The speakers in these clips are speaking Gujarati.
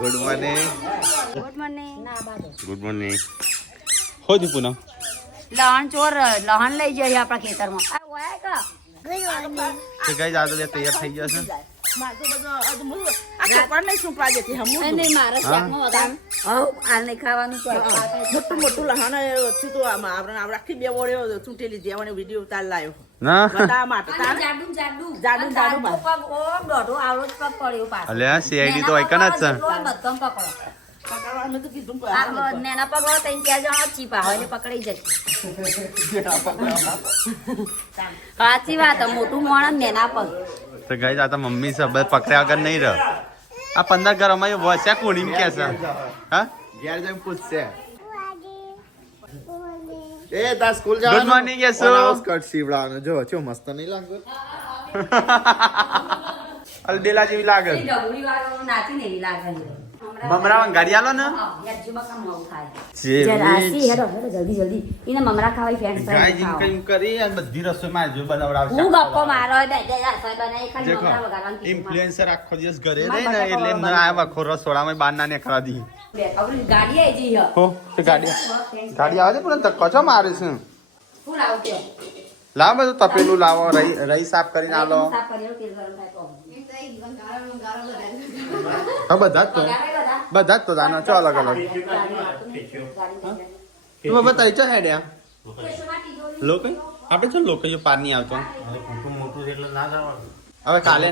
Good morning. Good morning. Good morning. હો દી પૂનમ. લહણ ચોર લહણ લઈ જઈએ આપણા ખેતરમાં. આ ઓય કા તો ગાઈસ આ તો તૈયાર થઈ ગયા છે. નહીં મારા શાકમાં વધારે આ નહીં ખાવાનું મોટું લહાણ હતું તો આખી બે વડે ચૂંટેલી જેવાની વિડીયો ઉતાર લાવ્યો ના બતાવવા માટે જાડું જાડું જાડું જાડું પગ ઓમ દોઢો આવડો જ પગ પડ્યો પાછો. અલ્યા સીઆઈડી તો આઈકન જ છે. બધમ પકડો પકડવાનું તો કીધું આ નેના પગ હોય ત્રણ ચાર જણા ચીપા હોય ને પકડી જશે. સાચી વાત મોટું મોણ નેના પગ. તો ગાઈસ આ તો મમ્મી છે બસ પકડ્યા વગર નહીં રહ. આ 15 ઘર અમારી વસ્યા કોણી કે છે હા ઘેર જઈને પૂછશે. એ તા સ્કૂલ જવાનું. Good morning Yasu. સ્કર્ટ સીવડાવવાનો જો ચો મસ્ત નહીં લાગતો. અલબેલા જેવી લાગે. ડબુડી વાળો નાચી ને એવી લાગે. મમરા ગાડી આલો ને જલ્દી જલ્દી એને મમરા ખાવા ફ્રેન્ડ ગાઈસ ઇન કઈ કરી અને બધી રસોઈ માં જો બનાવડાવશે. હું ગપ્પો મારો બે રસોઈ બનાવી ખાલી મમરા વગાડવાની. ઇન્ફ્લુએન્સર આખો દિવસ ઘરે રહે ને એટલે એમને આ વખો રસોડામાં બહાર ના નીકળવા દી. આપણી ગાડી આવી જઈ હો તે ગાડી આવે છે પણ ધક્કો છો મારે છે. શું લાવજો લાવ બધું તપેલું લાવો રહી સાફ કરીને આલો. સાફ કર્યો તેલ ગરમ થાય તો હા બધા જ તો દાનો ચો અલગ અલગ. તું બતાવી ચો હેડ્યા લોકો આપણે ચો લોકો પાર નહીં આવતો હવે કાલે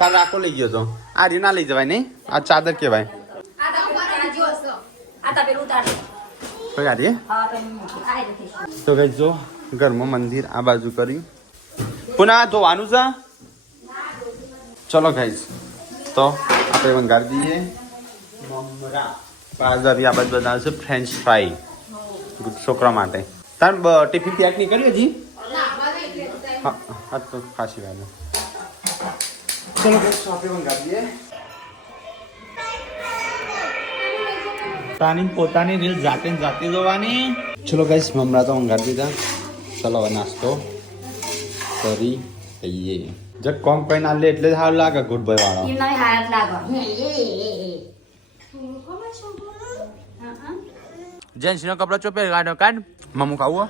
કાલ રાખો લઈ ગયો તો આ રી ના લઈ જવાય નહીં આ ચાદર કેવાય આ તપેલું ઉતારજો. તો ગાડી હા તો કઈ જો ઘરમાં મંદિર આ બાજુ કર્યું પુનઃ ધોવાનું છે. ચલો ગાઈસ તો આપણે વંગારી દઈએ મમરા પાઝર આ બાજુ બનાવે છે ફ્રેન્ચ ફ્રાઈ છોકરા માટે. તાર ટિફિન પેક નહીં કર્યું હજી હા હા તો ખાસી વાત. ચલો ગાઈસ તો આપણે વંગારી દઈએ. પોતાની રીલ જાતે જોવાની. ચલો ગાઈસ મમરા તો વંગારી દીધા. ચલો હવે નાસ્તો કરી લઈએ. જગ કોમ કઈ ના લે એટલે સારું લાગે ગુડભાઈ વાળો. એમ નહીં હાથ લાગો. જેન્સી નો કપડો ચોપે કાઢો કાઢ મમ્મુ ખાવું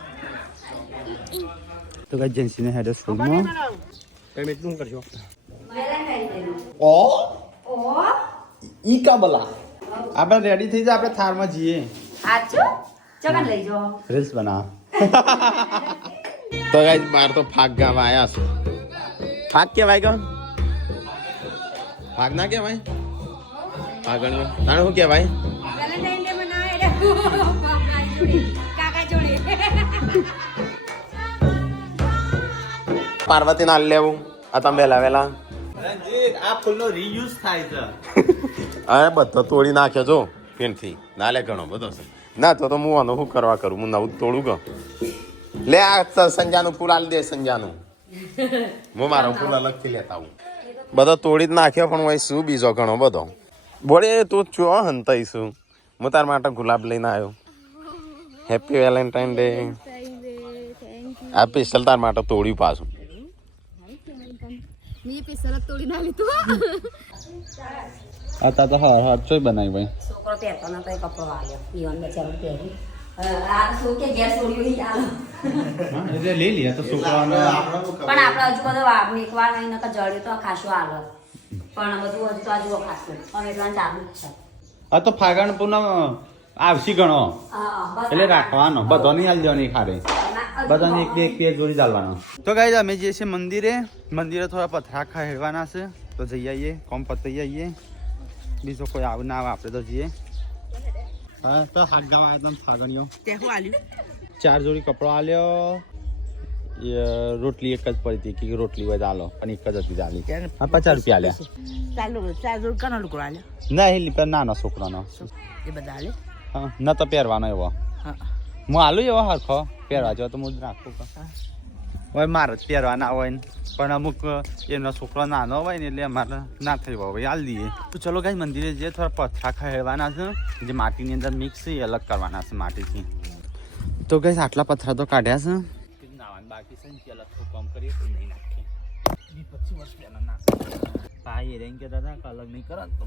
તો કઈ જેન્સી ને હેડો સ્કૂલમાં તમે શું કરશો ઓ ઈ કા બલા આપણે રેડી થઈ જા આપણે થારમાં જઈએ. આચો ચકન લઈ જો રીલ્સ બના. તો ગાઈસ માર તો ફાક ગાવા આયા છે. ફાક કેવાય કે ફાક ના કેવાય ફાગણ્યો તાણે શું કેવાય વેલેન્ટાઇન ડે મનાવે કાકા જોડે પાર્વતી ના લેવું આ તમે વેલા રંજીત આ ફૂલનો રીયુઝ થાય છે. અરે બધો તોડી નાખ્યો જો પેનથી ના લે ઘણો બધો છે ના તો હું આનો શું કરવા કરું હું નવું તોડું ક લે આ સંજાનું ફૂલ આલી દે સંજાનું હું મારો ફૂલ અલગથી લેતા આવું બધો તોડી જ નાખ્યો પણ હોય શું બીજો ઘણો બધો બોલે તું ચો હંતાઈશું હું તાર માટે ગુલાબ લઈને આવ્યો હેપી વેલેન્ટાઇન ડે આ સ્પેશિયલ તાર માટે તોડ્યું પાછું આ તો હર ચોય બનાવી ભાઈ છોકરો પહેરતો નતો એ કપડો આવ્યો પીવન બચારો પહેરી આ શું કે ગેસ ઓળી આલો એટલે લઈ લે તો છોકરાઓને પણ આપણે હજુ બધો મેકવા નહીં નકર જડ્યું તો ખાસું આલો પણ બધું હજુ તો હજુ ખાસું પણ એટલા ચાલુ જ છે. આ તો ફાગણ પૂનમ આવશી ગણો એટલે રાખવાનો બધો નહીં હાલ જવાની ખાડે બધાને એક બે જોડી ચાલવાનો. તો ગાઈસ અમે જે છે મંદિરે થોડા પથરા ખેડવાના છે તો જઈ આવીએ કોમ પતાઈ આવીએ. બીજો કોઈ આવ ના આવે આપણે તો જઈએ. હા તો હાગગામાં આવ્યા હતા ફાગણીઓ તે હું આલ્યું 4 જોડી કપડો આલ્યો રોટલી એક જ પડી હતી કે રોટલી હોય ચાલો પણ એક જ હતી ચાલી હા 50 રૂપિયા આલ્યા. ચાર જોડ કનો લુકડો આલ્યો ના હેલી પર નાનો છોકરાનો એ બધા આલે હા ન તો પહેરવાનો એવો હા હું આલું એવો હરખો પહેરવા જો તો હું જ રાખું હવે મારે જ પહેરવાના હોય ને પણ અમુક એનો છોકરો નાનો હોય ને એટલે અમારે ના થયું હોય હાલ દઈએ. તો ચલો ગાઈસ મંદિરે જે થોડા પથરા ખેડવાના છે જે માટીની અંદર મિક્સ છે એ અલગ કરવાના છે માટીથી. તો ગાઈસ આટલા પથરા તો કાઢ્યા છે નાવાનું બાકી છે ને અલગ કામ કરીએ નહીં નાખીએ 25 વર્ષ પહેલા ના ભાઈ રેંગ કે દાદા અલગ નહીં કરે તો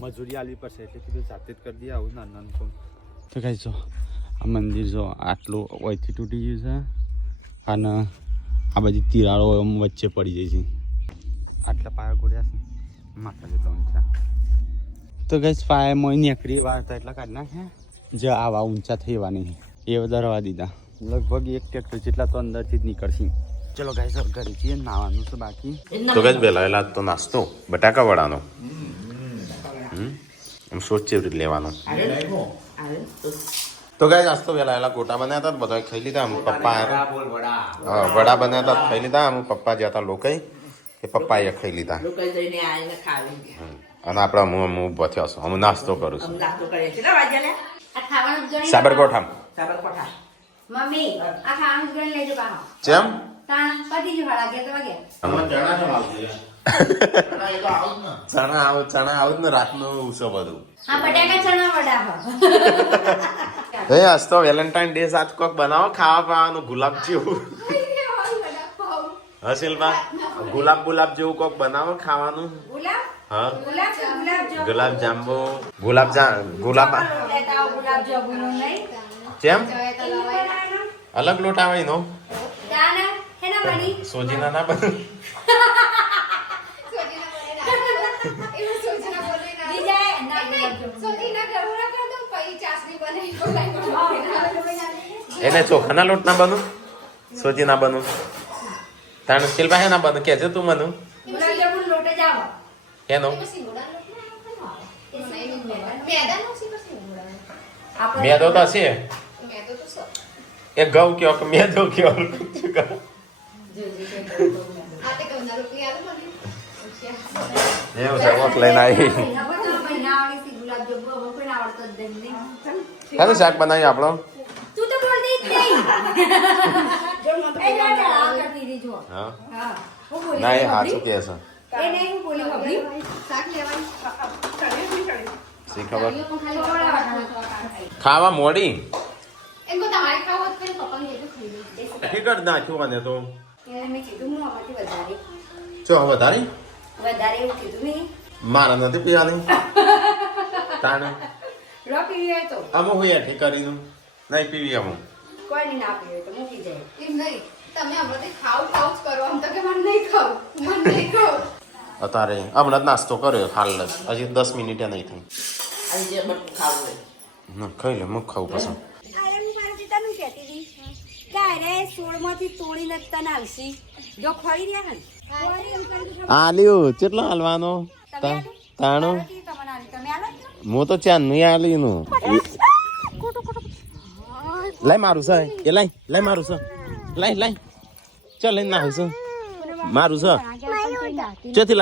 મજૂરી આલવી પડશે એટલે કીધું જાતે જ કરી દઈએ આવું નાનું નાનું કામ. તો કઈ જો આ મંદિર જો આટલું વયથી તૂટી ગયું છે અને આ બધી તિરાડો એમ વચ્ચે પડી જાય છે. આટલા પાયા ગોળ્યા છે માતા જતો ઊંચા તો ગઈ પાયામાં નીકળી વાર હતા એટલા કાઢ નાખ્યા જે આવા ઊંચા થઈ એવા નહીં એ બધા રવા દીધા. લગભગ 1 ટ્રેક્ટર જેટલા તો અંદરથી જ નીકળશે. ચલો ગાઈસ ઘરે જઈએ નાવાનું છે બાકી. તો ગઈ વેલાયેલા તો નાસ્તો બટાકા વડાનો એમ સોચ ચેવરી લેવાનો. તો ગઈ નાસ્તો વેલાયેલા ગોટા બનાવ્યા હતા બધા ખાઈ લીધા. અમુક પપ્પા હા વડા બનાવ્યા હતા ખાઈ લીધા. અમુક પપ્પા જ્યાં હતા લોકોએ એ પપ્પાએ ખાઈ લીધા લોકો જઈને આવીને ખાવી ગયા. અને આપણે હું બચ્યો છું હું નાસ્તો કરું છું અમે નાસ્તો કરીએ છીએ. કેટલા વાગ્યા લે? આ ખાવાનું જ ગણી સાબરકોઠા. સાબરકોઠા. મમ્મી આ ખાવાનું જ ગણી લેજો પાહો જેમ તાણ પતી જ વાળા ગયા તો વાગ્યા ચણા આવું ને રાતનું ઉસો બધું. હા બટાકા ચણા વડા હો હે આજ તો વેલેન્ટાઇન ડે સાથ કોક બનાવો ખાવા પીવાનું ગુલાબ જેવું. હા શિલ્પા ગુલાબ જેવું કોક બનાવો ખાવાનું. ગુલાબ હા ગુલાબ જો ગુલાબ જાંબુ ગુલાબ ગુલાબ જાંબુ નહીં જેમ અલગ લોટ આવે નો તાના હેના બની સોજીના ના બને. બીજા ના એને ચોખાના લોટ ના બનું સોજી ના બનું તાણ શિલ્પા હે ના બનું કે તું બનું ગુલાબ જાંબુ લોટે જાવ એનો આપણે મેદો તો છે એ ઘઉં કયો કે મેદો કયો એવું છે વોક લઈને આવી. કાનું શાક બનાવી આપણો તું તો બોલતી જ નહીં એ ના આ કરતી હતી જો હા હા હું બોલી ના એ સાચું કે છે એ નહીં હું બોલી ખબરી શી ખબર ખાવા મોડી ટિકટ નાખ્યું અને તો એને મેં કીધું હું આમાંથી વધારે ચો વધારી એવું કીધું મેં મારા નથી પીવાની તાણે લો પીવી તો અમુક હું એઠી કરીને નહીં પીવી અમુક કોઈ નહીં ના પીવે તો મૂકી જાય અત્યારે હમણાં જ નાસ્તો કર્યો હાલ જ હજી 10 મિનિટે નહીં થઈ. આજે જે બધું ખાવું હોય. ના ખાઈ લે મુખ ખાવું પસંદ. સોળમાંથી તોડીને તને આવશી જો ખોરી રહ્યા ને આલ્યું કેટલો હાલવાનો તાણો તમને આવી તમે આલો હું તો ચાન નહીં આલ્યું લાઈ મારું છે એ લાઈ મારું છે લાઈ ચાલ લઈને નાખું છું મારું છે ચોથી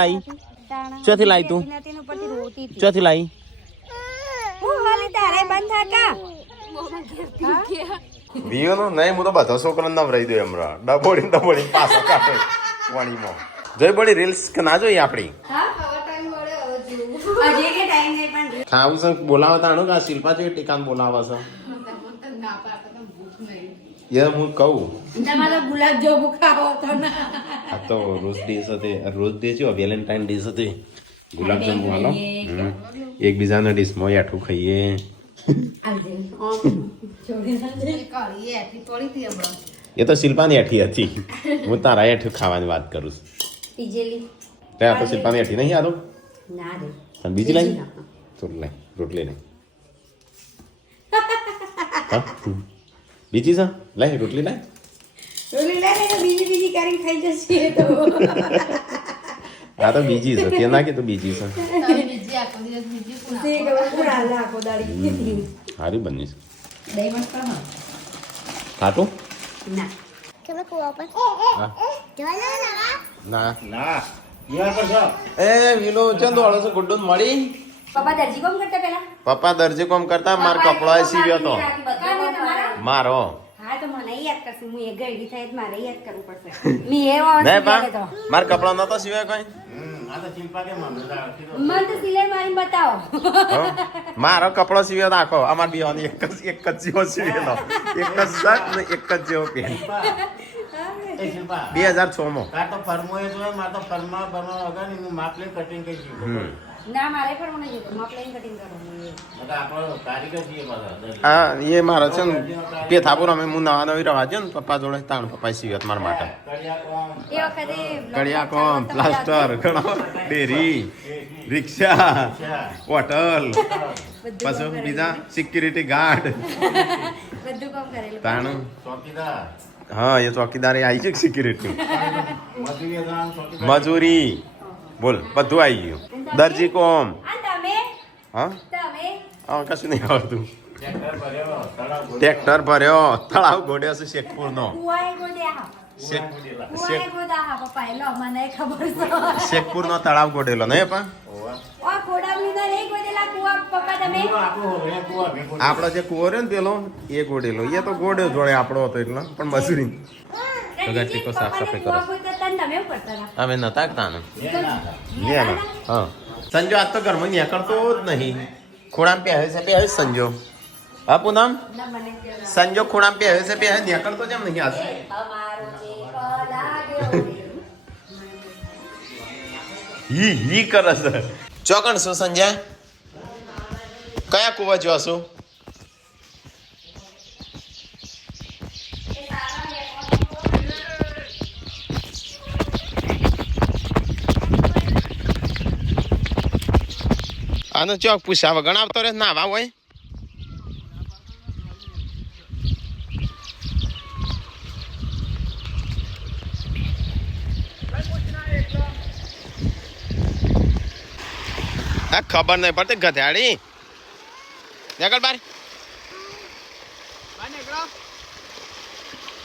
લાઈ તું ચોથી લાઈ વિયો નો નહીં હું તો બધા છોકરા નવરાઈ દઉં હમણાં ડબોડી પાછા કાઢે વાણીમાં જોઈ બડી રીલ્સ કે ના જોઈ આપણી ખાવું છે બોલાવે તાણું કે શિલ્પા છે ટીકાન બોલાવે છે એ હું કહું તમારો ગુલાબ જાંબુ ખાવો તો આ તો રોજ ડે છે વેલેન્ટાઇન ડે છે ગુલાબ જાંબુ હાલો એકબીજાના ડીશમાં યાઠું ખાઈએ. એ તો શિલ્પાની એઠી હતી હું તારા એઠી ખાવાની વાત કરું છું. પીજેલી આ તો શિલ્પાની એઠી નહીં આલો ના રે તને બીજી લાઈ તો લાઈ રોટલી લાઈ હા બીજી છે લાઈ રોટલી લાઈ બીજી કરીને ખાઈ જશે તો આ તો બીજી છે તે ના કે તો બીજી છે સારી બની છે ખાટું ના ના એ વિલો ચંદો વાળો છે ગુડ્ડું મળી પપ્પા દરજી કોમ કરતા પેલા પપ્પા દરજી કોમ કરતા માર કપડો સીવ્યો તો મારો હા તો મને યાદ કરશે હું એક ગઈડી થાય મારે યાદ કરવું પડશે મી એવો ને પા માર કપડો નતો સીવ્યો કોઈ મને તો સિલાઈ મારી બતાવો મારો કપડો સીવ્યો નાખો અમાર બીવાની એક જ જેવો સીવ્યો એક જ શર્ટ ને એક જ જેવો પેન્ટ 2006 માં કાં તો ફરમો એ જોઈએ મારે તો ફરમા બરમા વગર એનું માપ લઈ કટિંગ કરી દીધું ના મારે પણ મને કીધું માપ લઈને કટિંગ કરવાનું આપણો કારીગર છીએ બધા હા એ મારા છે ને પેથાપુર અમે હું નવા નવી રવા છે ને પપ્પા જોડે તાણ પપ્પા સીવત મારા માટે એ વખતે કડિયા કોમ પ્લાસ્ટર ઘણો ડેરી રિક્ષા હોટલ પછી બીજા સિક્યુરિટી ગાર્ડ બધું કામ કરેલું તાણ ચોકીદાર હા એ ચોકીદારે આવી છે સિક્યુરિટી મજૂરી હતા, ચોકીદાર મજૂરી બોલ બધું આવી ગયું દરજી કોમ આ તમે હા હા કશું નહીં આવડતું ટ્રેક્ટર ભર્યો તળાવ ટ્રેક્ટર ભર્યો તળાવ ગોડ્યો છે શેખપુરનો કુવાએ ગોદ્યા કુવાએ ગોદ્યા પપ્પા લો મને ખબર છે શેખપુરનો તળાવ ગોડેલો નહીં પણ ઓ ખોડાવલી ના નહીં ગોદેલા કુવા પપ્પા તમે આપણો જે કુવો રહ્યો ને પેલો એ ગોડેલો એ તો ગોડ્યો જોડે આપણો હતો એટલો પણ મજૂરી ટીકો સાફ સફાઈ કરો. તમે એવું કરતા હતા અમે નતા તાને હા સંજો આજ તો ઘરમાં નીકળતો જ નહીં ખૂણામાં પહેરે છે સંજો હા પૂનમ ના મને સંજો ખૂણામાં પહેરે છે નીકળતો જેમ નહીં આજ અમારો જે કલાગ્યો હી કરે છે ચોકણ શું સંજય કયા કુવા જો છું આનો ચોક પૂછા વગણ આવતો રે નાવા હોય આ ખબર નહીં પડતી ગધેડી નીકળ બાર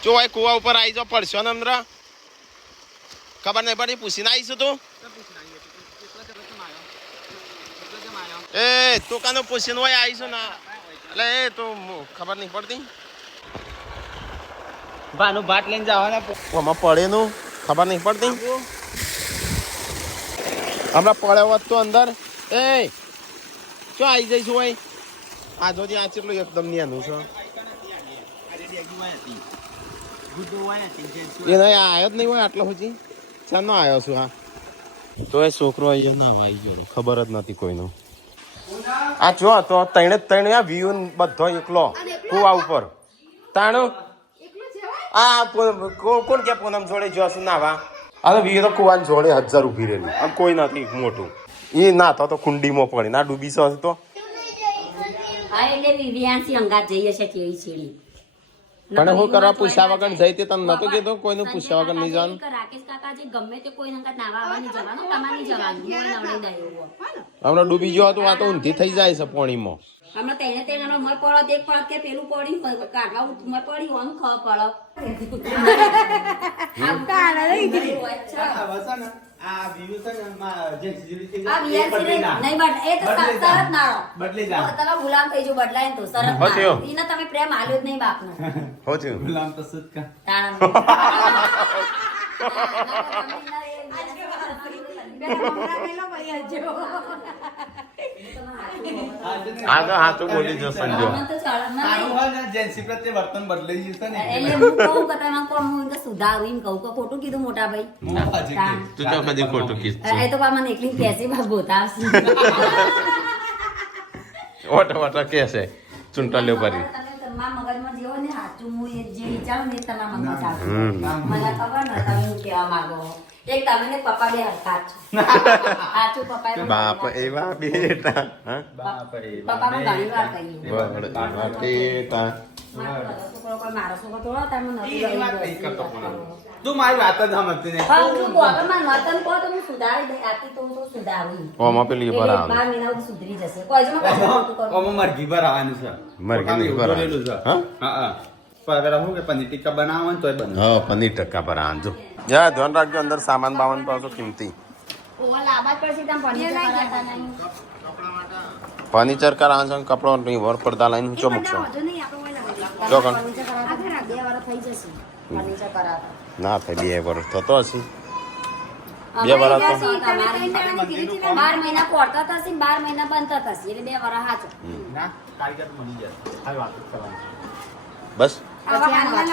જો ભાઈ કુવા ઉપર આવી જાવ પડશો ને અંદર ખબર નહીં પડતી પૂછીને આવીશું તું એ તું કાનો પૂછીને હોય આવીશું ના એટલે એ તો ખબર નહીં પડતી ભાનું ભાત લઈને જવાના આમાં પડે નું ખબર નહીં પડતી હમણાં પડ્યો હોત તો અંદર એ શું આવી જઈશું ભાઈ આ જોજી આ કેટલું એકદમ નેનું છે એ નહીં આવ્યો જ નહીં હોય આટલો સુધી ચાનો આવ્યો છું હા તો એ છોકરો અહીંયા ના આવી ગયો ખબર જ નથી કોઈનો આ જો તો ત્રણે ત્રણ આ વ્યૂ બધો એકલો કુવા ઉપર તાણું આ કોણ કે પૂનમ જોડે જોશું નાવા આ તો વ્યૂ તો કુવાની જોડે 1000 ઊભી રહેલી આમ કોઈ નથી મોટું એ ના તો ખુંડીમાં પડી ના ડૂબી છે તો હા એટલે વિવ્યાંશી અંગાત જઈએ છે કેવી છેડી પણ હું કરવા પૂછ્યા વગર જઈ તે તને નતો કીધું કોઈનું પૂછ્યા વગર નહીં જવાનું રાકેશ કાકાજી ગમે તે કોઈ અંગાત નાવા આવવાની જવાનું તમારી જવાનું કોઈ નવડે દયો હમણાં ડૂબી ગયો તો આ તો ઊંધી થઈ જાય છે પાણીમાં હમણાં તેને તેનો મર પડો એક પડ કે પેલું પડી કાઢવા મર પડી હોવાનું ખબર પડો આ વ્યૂ છે ને જે સીધી આ વિયાસી નહીં બટ એ તો સરત નાળો બદલી જા તમે ગુલામ થઈ જો બદલાય ને તો સરત નાળો ઈને તમે પ્રેમ આલ્યો જ નહીં બાપનો હો થયું ગુલામ તો સુદ કા આગળ હાથું બોલી જો સંજો તારું હોય ને જેન્સી પ્રત્યે વર્તન બદલાઈ જશે ને એટલે હું કહું કે તમે કોમ હું સુધારીને કહું કે ખોટું કીધું મોટા ભાઈ તું તો કદી ખોટું કીધું એ તો મને એકલી પેસી માં બોતા આવશે ઓટો ઓટો કે છે ચૂંટલ્યો કરી તમારા મગજમાં જેવો ને સાચું હું એ જે વિચારું ને તમારા મગજમાં ચાલુ મને ખબર ને તમે શું કહેવા માંગો એક તમે ને પપ્પા બે હરખા જ છો સાચું પપ્પા બાપ એવા બેટા હા પપ્પા મેં ઘણી વાર કહ્યું બેટા મારો છોકરો થોડો તમે નથી તું મારી વાત જ સમજતી નહીં પણ તું બોલો માં મતન કહો તો હું સુધારી દઈ આથી તો હું સુધારું ઓમાં પેલી પર આવે 12 મહિના સુધી સુધરી જશે કોઈ જ માં કશું કરું ઓમાં મરઘી પર આવવાનું છે મરઘી પર દોરેલું છે હા હા પર હું કે પનીર ટિક્કા બનાવવાનું તોય બને હા પનીર ટક્કા પર આંજો જા ધ્યાન રાખજો અંદર સામાન બાવન પાછો કિંમતી ઓવા લાબાદ પડશે તમે પનીર કરાતા નહીં ફર્નિચર કરા છે કપડો નહીં વર પડદા લાઈન ચો મૂકશો ચોકન ના થાય 2 વર્ષ થતો હશે 2 વર્ષ તો 12 મહિના પડતા થશે 12 મહિના બનતા થશે એટલે 2 વર્ષ હાચો ના કારીગર મળી જાય આવી વાત જ કરવાની બસ પછી આનો વાત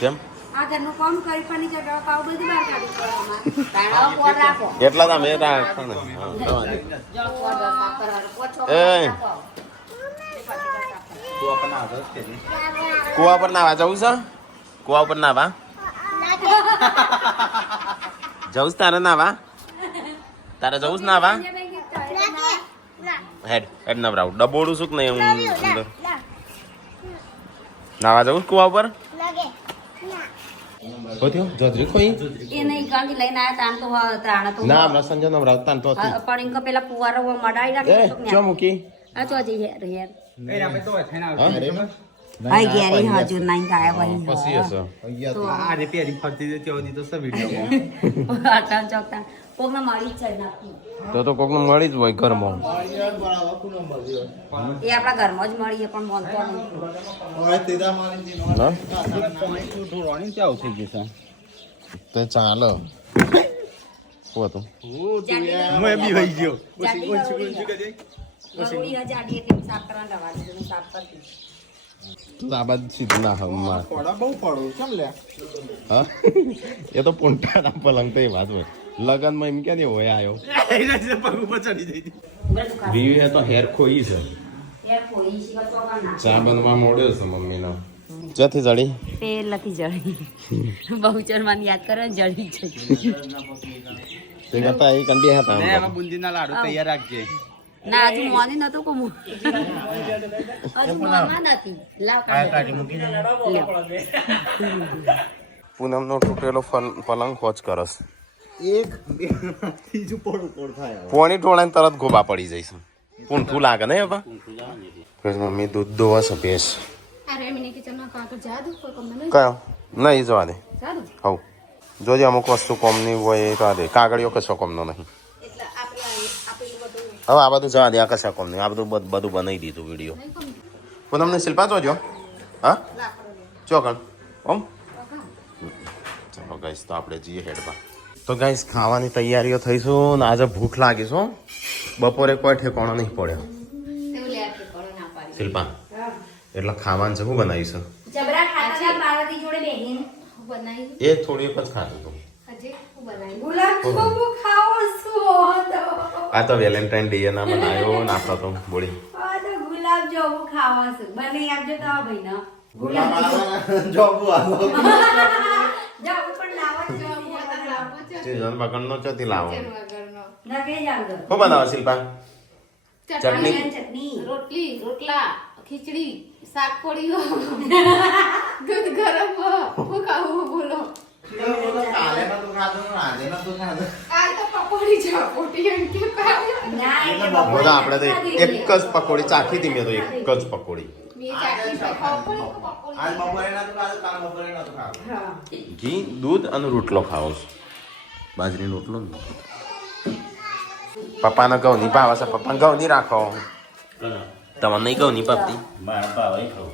કેમ આ ઘરનું કામ કરી પણ ચટાવ પાવ બધું બહાર કાઢવું પડે અમારે. તાણાઓ પોર રાખો. એટલા તમે રાખો ને હા, જવા દે. જો પોર સાફ કરવાનો. પોછો એ. રાખો. તું આપણને આદત કે નહીં? કુવા પર નાવા જવું છે કુવા ઉપર નાવા જવું છે તારે નાવા તારે જવું છે નાવા હેડ હેડ નવરાવ ડબોડું શું કે નહીં હું અંદર નાવા જવું છે કુવા ઉપર હોત્યો જોધરી કોઈ એ નહીં ગાંધી લઈને આયા તાણ તો તાણ તો ના હમણાં સંજય નવરાવ તાન તો હતી પણ ઇનકો પેલા પુવારો મડાઈ એ રાખે ચો મૂકી આ તો હજી હેર હેર એ આપણે તો થઈને હા? હાય ગેરી હજુ નહીં ગાય વહી પછી હશે આજે પેરી ફરતી હતી તેઓની તો સબ વિડીયો આટાન ચોકતા કોકને મળી જ છે નાખું તો કોકનું મળી જ હોય ઘરમાં એ આપણા ઘરમાં જ મળીએ પણ મોનતો નહીં હા? થોડું રોણી ત્યાં થઈ ગયું તો ચાલો શું હતું છે મેં બી વહી ગયો ગરોળી હજાડી એટલે સાફ કરવાના રવા દીધું સાફ કરતી તું આ બાજુ સીધું ના હમણાં બહુ પડું કેમ લે હા એ તો પોંટાના પલંગ તો એ વાત હોય લગનમાં એમ ક્યાંથી હોય આવ્યો પગ ઉપર ચડી જઈ રીવી હે તો હેર ખોઈ છે યાર કોઈ શીખર તો ના ચા બનવા મોડ્યો છે મમ્મીનો જથી જડી પેલાથી જડી બહુચર માં યાદ કરે ને જડી છે તે કરતા એ કંડી હતા ને એમાં બુંદીના લાડુ તૈયાર રાખજે ના હજુ મોની નતો કો મુ હજુ મોમાં નથી લાવ કાઢી મૂકી પૂનમનો તૂટેલો પલંગ ખોચ કરસ એક ત્રીજું પોડ થાય પોણી ટોળાને તરત ગોબા પડી જઈશ પૂંઠું લાગે ને હવે પછી મમ્મી દૂધ દોવા છે ભેંસ અરે મિની કિચન માં કાં તો જાદુ કોઈ કમ નહીં કયો નહીં જવા દે જાદુ હવ જોજે અમુક વસ્તુ કોમની હોય એ જવા દે કાગળિયો કશો કોમનો નહીં એટલે આપણે આપેલું બધું હવે આ બધું જવા દે આ કશા કોમનું આ બધું બધું બનાવી દીધું વિડીયો પૂનમને શિલ્પા જોજો હા ચોકણ ઓમ ચાલો ગાઈસ તો આપણે જઈએ હેડમાં તો ગાઈસ ખાવાની તૈયારીઓ થઈશું ને આજે ભૂખ લાગી છે હો. બપોરે કોઈ ઠેકાણો નહીં પડ્યો એવું લે આપણે કરો ના પાડી શિલ્પા એટલે ખાવાનું છે શું બનાવીશું જબરા ખાતા હતા પાર્વતી જોડે બેહીને હું બનાવી એ થોડી વખત ખાધું હતું હજી હું બનાવી ગુલાબ જાંબુ ખાવો છો તો આ તો વેલેન્ટાઇન ડે ના બનાવ્યો ને આપણે તો બોલી આ તો ગુલાબ જાંબુ ખાવા છે બને આપજો તો ભાઈના ગુલાબ જોબુ આવો જાંબુ પણ લાવો છો ચીઝન બગડનો ચોથી લાવો વગરનો નકે જાંગો શું બનાવો શિલ્પા ચટણી ચટણી રોટલી રોટલા ખીચડી શાક પડીઓ દૂધ ગરમ હું ખાવું બોલો કાલે નતું ખાધું આજે નતું ખાધું આ તો પકોડી છે પોટી એમ કે પાડે ના એટલે બધા આપણે તો એક જ પકોડી ચાખી હતી મેં તો એક જ પકોડી મે ચાકી ખાવ પડી પકોડી આજ બપોરે નતું ખાધું કાલ બપોરે નતું ખાધું હા ઘી દૂધ અને રોટલો ખાવો છે બાજરી રોટલો ને પપ્પાને ઘઉં ની ભાવે છે પપ્પાને ઘઉં ની રાખો તમને નહીં ઘઉં ની પાપતી મારા ભાવે ખાવ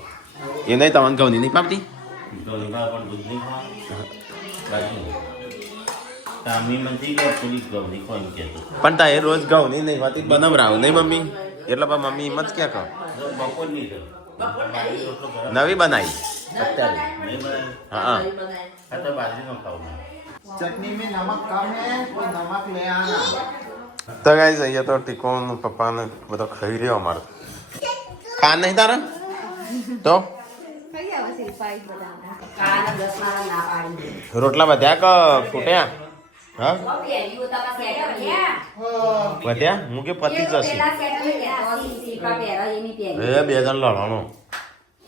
એ નહીં તમને ઘઉં ની નહીં પાપતી પણ દૂધ નહીં ખાવા તામી મંથી કે થોડી ગવડી કોણ કહેતો પણ તા એ રોજ ઘઉં ની નહીં હોતી બનાવરાવ નહીં મમ્મી એટલે પણ મમ્મી એમ જ ક્યાં કહો બપોર નહીં તો નવી બનાવી અત્યારે નહીં બનાવે હા આ તો બાજરીનો ખાવું चटनी में नमक कम है कोई नमक ले आना તો ગાઈસ અહીંયા તો ટીકોન પપ્પાને બધો ખાઈ રહ્યો અમારો કાન નહીં તારા તો કઈ આવે છે ફાઈ બધા કાના 10 મારા ના પાડી રોટલા વધ્યા કે ફૂટ્યા હા પહેર્યું તમારા સેટ કર્યા વધ્યા હું કે પતિ જશે પેલા સેટ કર્યા તો સીપા પહેરા એની પહેરી એ બે જણ લડવાનો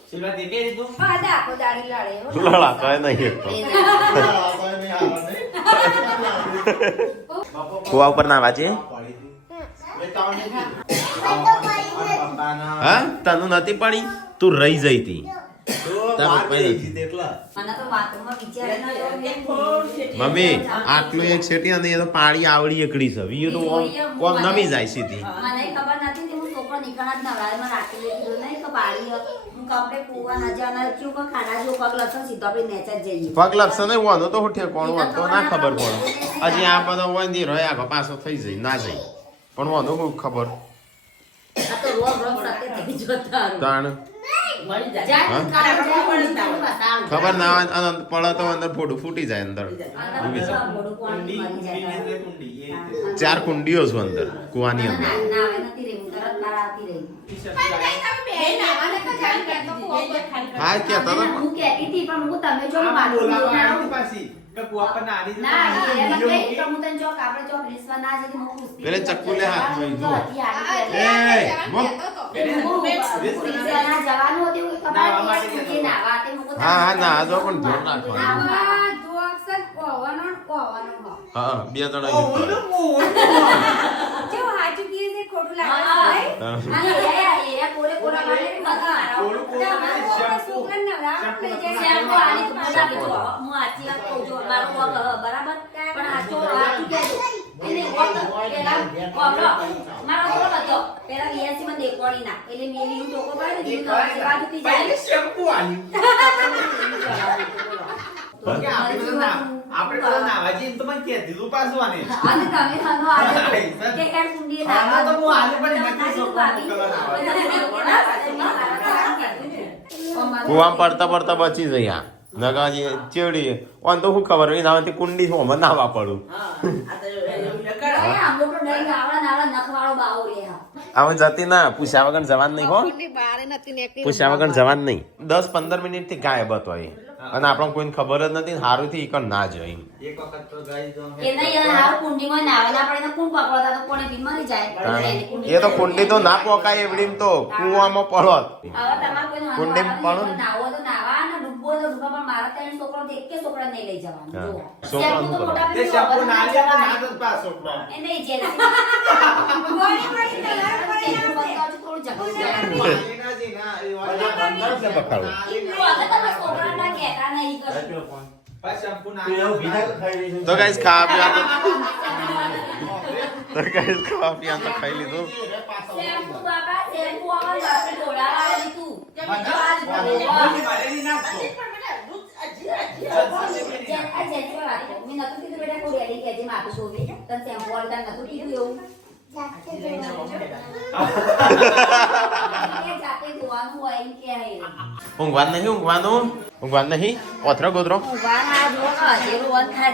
सिल्वा दे के दो હા દાખો દાડી લડે હો લડા કઈ નહીં એકતો કુવા ઉપર ના વાંચે હા તનું નથી પડી તું રહી જઈ તી તારા પપ્પાએ નથી. મને તો બાથરૂમમાં વિચાર ન આવ્યો મમ્મી આટલું એક શેટી અને એ તો પાડી આવડી એકડી છે વીએ તો કોમ નમી જાય સીધી મને ખબર નથી કે હું છોકરો નીકળા જ નવરાય માં રાખી લીધું નહીં તો પાડી હું કપડે કુવા ના જાના ચૂ કો ખાના જો પગ લસણ સીધો આપણે નેચર જઈએ પગ લક્ષ નહીં હોવાનું તો હું ઠેકોણું હોત તો ના ખબર પડે હજી આ બધો હોય ને રહ્યો આગળ પાછો થઈ જાય ના જાય પણ હોવાનું શું ખબર આ તો રોગ રોગ સાથે થઈ જોતા તાણ મળી જાય જ્યાં હા? કાળું જાય પણ સારું. ખબર ના હોય અને પડે તો અંદર ફોટું ફૂટી જાય અંદર અંદર ડૂબી જાય. મોઢું પાણી મરી જાય. ચાર કુંડીઓ છે અંદર કુવાની અંદર ના, ના, હવે નથી રહી. હું તરત બહાર આવતી રહી. પણ નહીં, તમે બેન નાવાને તો જાણ કરતો કૂવો પર. હા કહેતો અને તો હું કહેતી હતી, પણ હું તમે જો હું વાતું ના એ એમ કહી તો હું તને ચોક આપણે ચોક રીસવા ના જતી હું પૂછતી પેલે ચક્કુ લે હાથમાં હું તો જો. હતી આવી એ, જવાનું બોલ. કહેતો તો. રીસવા ના જવાનું હતું એવું ખબર હતી કે નાવા તે મુકો હા, હા, ના, આ જો પણ ધ્યાન રાખવાનું. નાવા. જો અક્ષર કોવાનો ને કોવાનો હો. હા બે જણા અહીં પડે. જો હાચું કીએ છે ખોટું હા. લાગે છે અને એ કોરે કોરા મારે મગા છોકરા નવરા લઈ જાય શેમ્પુ આની તો પૂરા કે જો હું આચી વાત કહું છું મારો પગ બરાબર પણ આ તો આચી કે એને વોટ પેલા કોબળો મારો કોબળો હતો પેલા વીએસસી માં દેખવાડી ના એટલે મેલી નું ટોકો પાડે ને દીનું નવા જેવા જતી જાય આપણે તો નાવાજી એમ તો મને કે દીધું પાછું આને અને તમે ખાનો આજે કે કાર કુંડી ના આમાં તો હું આજે પણ નથી છોકરા કુવામાં પડતા પડતા બચી જઈ નગાજી ચેવડી ઓન તો શું ખબર હોય નાવાથી કુંડી શું અમે નાવા પડું હા આ તો એવું લગાડ આંગો તો નહીં આવડા નાવા નખવાળો બાવો રે હવે જતી ના પૂછ્યા વગર જવાનું નહીં હો ની બારે નથી નીકળી પૂછ્યા વગર જવાનું નહીં 10-15 મિનિટ થી ગાયબ હતો એ અને આપણને કોઈને ખબર જ નથી સારું થી ઈકણ ના જોઈ એક વખત તો ગઈ જો એ નહીં હાવ કુંડીમાં નાવા ના પડે તો કોણ પકડતા તો કોણે બી મરી જાય એ તો કુંડી તો ના પોકાય એવડી તો કુવામાં પડત હવે તમારે કોઈ કુંડીમાં પડો ને. નાવો તો નાવા ને ડૂબવો તો ડૂબવા પણ મારા ત્યાં છોકરો તો એકે છોકરા નહીં લઈ જવાનું હા. જો છોકરાનું શેમ્પુ તો કરો. મોટા તે પેલું શેમ્પુ વગર ના લે તો જવાય. ના તો પાછો પ્રો એ નહીં જેલ થોડું જગવું જાય. પાણીના જે ના એ વાળા બકાળો. એટલું હવે તમે છોકરાના કહેતા નહીં કરો. પાછ શેમ્પુ ના લે તો ગાઈસ ખાવા પીવા તો ગાઈસ ખાવા પીવા તો ખાઈ લીધું શેમ્પુ બાબા, શેમ્પુ હવે રાત્રે ઢોળાવાળા લીધું. મારેલી નાખો આ જેની વાત કરું. મેં નતું કીધું બેટા કોઈ રેડી કહેજે માથું ધોવે. તને શેમ્પુ વાળું તને નતું કીધું એવું. એ જાતે ધોવાનું હોય એમ કે હે. ઊંઘવાનું નહીં ઓથરો ગોતરો ઊંઘવાના આ જો હજેરું બંધ થાય.